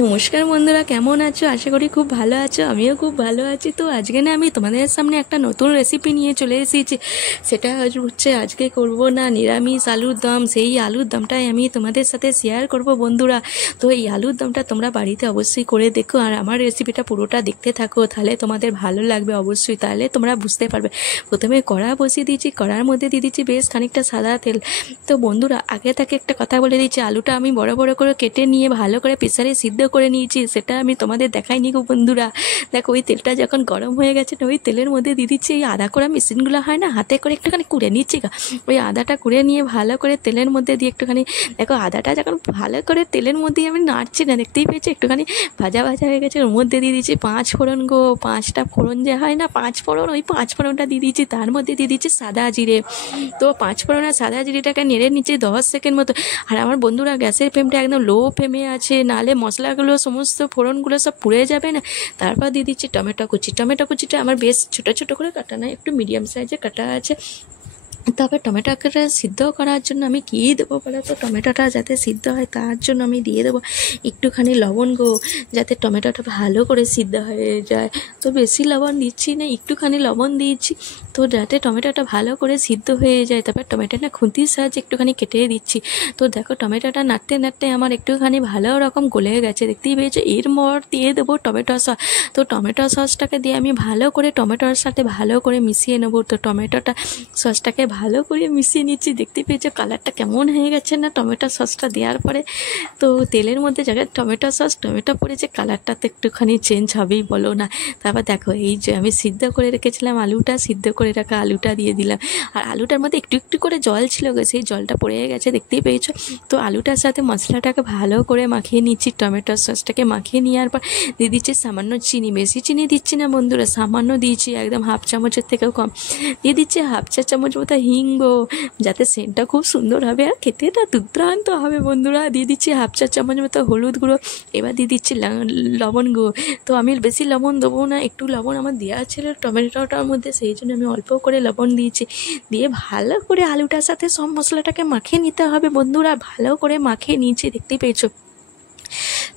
নমস্কার বন্ধুরা, কেমন আছো? আশা করি খুব ভালো আছো। আমিও খুব ভালো আছি। তো আজকে না আমি তোমাদের সামনে একটা নতুন রেসিপি নিয়ে চলে এসেছি। সেটা হচ্ছে আজকে করব না নিরামিষ আলুর দম। সেই আলুর দমটাই আমি তোমাদের সাথে শেয়ার করব বন্ধুরা। তো এই আলুর দমটা তোমরা বাড়িতে অবশ্যই করে দেখো, আর আমার রেসিপিটা পুরোটা দেখতে থাকো, তাহলে তোমাদের ভালো লাগবে অবশ্যই, তাহলে তোমরা বুঝতে পারবে। প্রথমে কড়া বসিয়ে দিয়েছি, কড়ার মধ্যে দিয়ে দিচ্ছি বেশ খানিকটা সাদা তেল। তো বন্ধুরা আগে থেকে একটা কথা বলে দিচ্ছি, আলুটা আমি বড় বড় করে কেটে নিয়ে ভালো করে প্রেসারে সিদ্ধ করে নিয়েছি, সেটা আমি তোমাদের দেখাইনি গো বন্ধুরা। দেখো ওই তেলটা যখন গরম হয়ে গেছে না, ওই তেলের মধ্যে দিয়ে দিচ্ছি এই আদা করা মেশিনগুলো হয় না, হাতে করে একটুখানি কুড়ে নিচ্ছি গা। ওই আদাটা কুড়ে নিয়ে ভালো করে তেলের মধ্যে দিয়ে একটুখানি, দেখো আদাটা যখন ভালো করে তেলের মধ্যে আমি নাড়ছি না, দেখতেই পেয়েছি একটুখানি ভাজা ভাজা হয়ে গেছে। ওর মধ্যে দিয়ে দিচ্ছি 5 ফোড়ন গো, 5টা ফোড়ন যে হয় না 5 ফোড়ন, ওই 5 ফোড়নটা দিয়ে দিচ্ছি। তার মধ্যে দিয়ে দিচ্ছি সাদা জিরে। তো 5 ফোড়ন আর সাদা জিরেটাকে নেড়ে নিচ্ছি 10 সেকেন্ড মতো। আর আমার বন্ধুরা গ্যাসের ফ্লেমটা একদম লো ফ্লেমে আছে, নাহলে মশলাগুলো সমস্ত ফোড়নগুলো সব পুড়ে যাবে না। তারপর দিয়ে দিচ্ছি টমেটো কুচি। টমেটো কুচিটা আমার বেশ ছোটো ছোটো করে কাটা না, একটু মিডিয়াম সাইজে কাটা আছে। তারপর টমেটোটা সিদ্ধ করার জন্য আমি কী দেবো বলো তো, টমেটোটা যাতে সিদ্ধ হয় তার জন্য আমি দিয়ে দেবো একটুখানি লবণ গো, যাতে টমেটোটা ভালো করে সিদ্ধ হয়ে যায়। তো বেশি লবণ দিচ্ছি না, একটুখানি লবণ দিয়েছি, তো যাতে টমেটোটা ভালো করে সিদ্ধ হয়ে যায়। তারপর টমেটোটা খুন্তির সাহায্যে একটুখানি কেটে দিচ্ছি। তো দেখো টমেটোটা নাড়তে নাড়তে আমার একটুখানি ভালো রকম গলে গেছে, দেখতেই পেয়েছো। এরপর দিয়ে দেবো টমেটো সস। তো টমেটো সসটাকে দিয়ে আমি ভালো করে টমেটোর সাথে ভালো করে মিশিয়ে নেবো। তো টমেটোটা সসটাকে ভালো করে মিশিয়ে নিচ্ছি, দেখতে পেয়েছো কালারটা কেমন হয়ে গেছে না টমেটো সসটা দেওয়ার পরে। তো তেলের মধ্যে জায়গায় টমেটো পড়েছে, কালারটা তো একটুখানি চেঞ্জ হবেই, বলো না। তারপর দেখো এই যে আমি সিদ্ধ করে রেখেছিলাম আলুটা, সিদ্ধ করে রাখা আলুটা দিয়ে দিলাম। আর আলুটার মধ্যে একটু একটু করে জল ছিল গো, সেই জলটা পড়ে গেছে, দেখতেই পেয়েছো। তো আলুটার সাথে মশলাটাকে ভালো করে মাখিয়ে নিচ্ছি, টমেটো সসটাকে মাখিয়ে নেওয়ার পর দিয়ে দিচ্ছি সামান্য চিনি। বেশি চিনি দিচ্ছি না বন্ধুরা, সামান্য দিয়েছি, একদম হাফ চামচের থেকেও কম। দিয়ে দিচ্ছি হাফ চা চামচ মতো হিঙ্গ, যাতে সেন্টটা খুব সুন্দর হবে আর খেতে না দুর্দান্ত হবে বন্ধুরা। দিয়ে দিচ্ছি হাফ চা চামচ মতো হলুদ গুঁড়ো। এবার দিয়ে দিচ্ছি লবণ গুঁড়ো। তো আমি বেশি লবণ দেবো না, একটু লবণ আমার দেওয়া ছিল টমেটোটার মধ্যে, সেই জন্য আমি অল্প করে লবণ দিয়েছি। দিয়ে ভালো করে আলুটার সাথে সব মশলাটাকে মাখিয়ে নিতে হবে বন্ধুরা, ভালো করে মাখিয়ে নিয়েছি, দেখতেই পেয়েছো।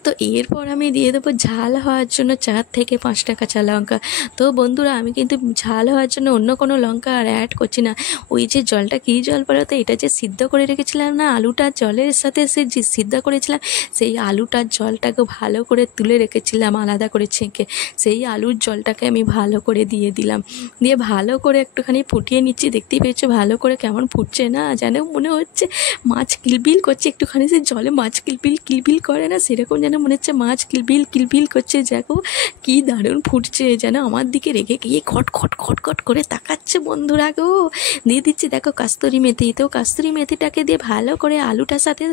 তো এরপর আমি দিয়ে দেবো ঝাল হওয়ার জন্য 4 থেকে 5টা কাঁচা লঙ্কা। তো বন্ধুরা আমি কিন্তু ঝাল হওয়ার জন্য অন্য কোনো লঙ্কা আর অ্যাড করছি না। ওই যে জলটা, কী জল বলো তো, এটা যে সিদ্ধ করে রেখেছিলাম না আলুটার জলের সাথে, সে যে সিদ্ধ করেছিলাম সেই আলুটার জলটাকে ভালো করে তুলে রেখেছিলাম আলাদা করে ছেঁকে, সেই আলুর জলটাকে আমি ভালো করে দিয়ে দিলাম। দিয়ে ভালো করে একটুখানি ফুটিয়ে নিচ্ছি, দেখতেই পেয়েছো ভালো করে কেমন ফুটছে না, যেন মনে হচ্ছে মাছ কিলবিল করছে। একটুখানি সে জলে মাছ কিলবিল কিলবিল করে না, সেরকম যেন মনে হচ্ছে মাছ কিলবিল কিলবিল করছে। দেখো কি দারুণ ফুটছে, যেন আমার দিকে রেগে গিয়ে খট খট খট খট করে তাকাচ্ছে বন্ধুরা গো। দিয়ে দিচ্ছি দেখো কাস্তুরি মেথি। তো কাস্তুরি মেথিটাকে দিয়ে ভালো করে আলুটার সাথে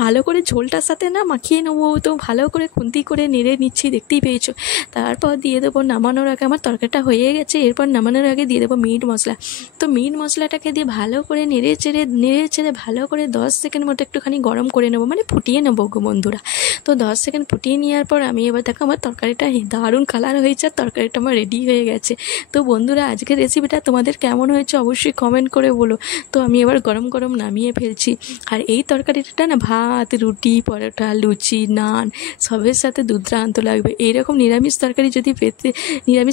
ভালো করে ঝোলটার সাথে না মাখিয়ে নেবো। তো ভালো করে খুন্তি করে নেড়ে নিচ্ছি, দেখতেই পেয়েছো। তারপর দিয়ে দেবো নামানোর আগে, আমার তরকারিটা হয়ে গেছে, এরপর নামানোর আগে দিয়ে দেবো মিট মশলা। তো মিট মশলাটাকে দিয়ে ভালো করে নেড়ে চেড়ে ভালো করে 10 সেকেন্ড মতো একটুখানি গরম করে নেবো, মানে ফুটিয়ে নেবো গো বন্ধুরা। তো 10 সেকেন্ড ফুটিয়ে নেওয়ার পর আমি এবার দেখো আমার তরকারিটা দারুণ কালার হয়েছে, আর তরকারিটা আমার রেডি হয়ে গেছে। তো বন্ধুরা আজকের রেসিপিটা তোমাদের কেমন হয়েছে অবশ্যই কমেন্ট করে বলো। তো আমি এবার গরম গরম নামিয়ে ফেলছি। আর এই তরকারিটা না ভাত, রুটি, পরোটা, লুচি, নান সবের সাথে দুর্দান্ত লাগবে। এইরকম নিরামিষ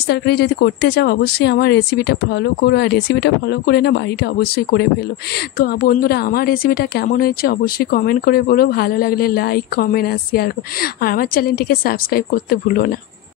তরকারি যদি করতে চাও অবশ্যই আমার রেসিপিটা ফলো করো, আর রেসিপিটা ফলো করে না বাড়িটা অবশ্যই করে ফেলো। তো বন্ধুরা আমার রেসিপিটা কেমন হয়েছে অবশ্যই কমেন্ট করে বলো, ভালো লাগলে লাইক, কমেন্ট আর শেয়ার করো, আর আমার চ্যানেলটিকে সাবস্ক্রাইব করতে ভুলো না।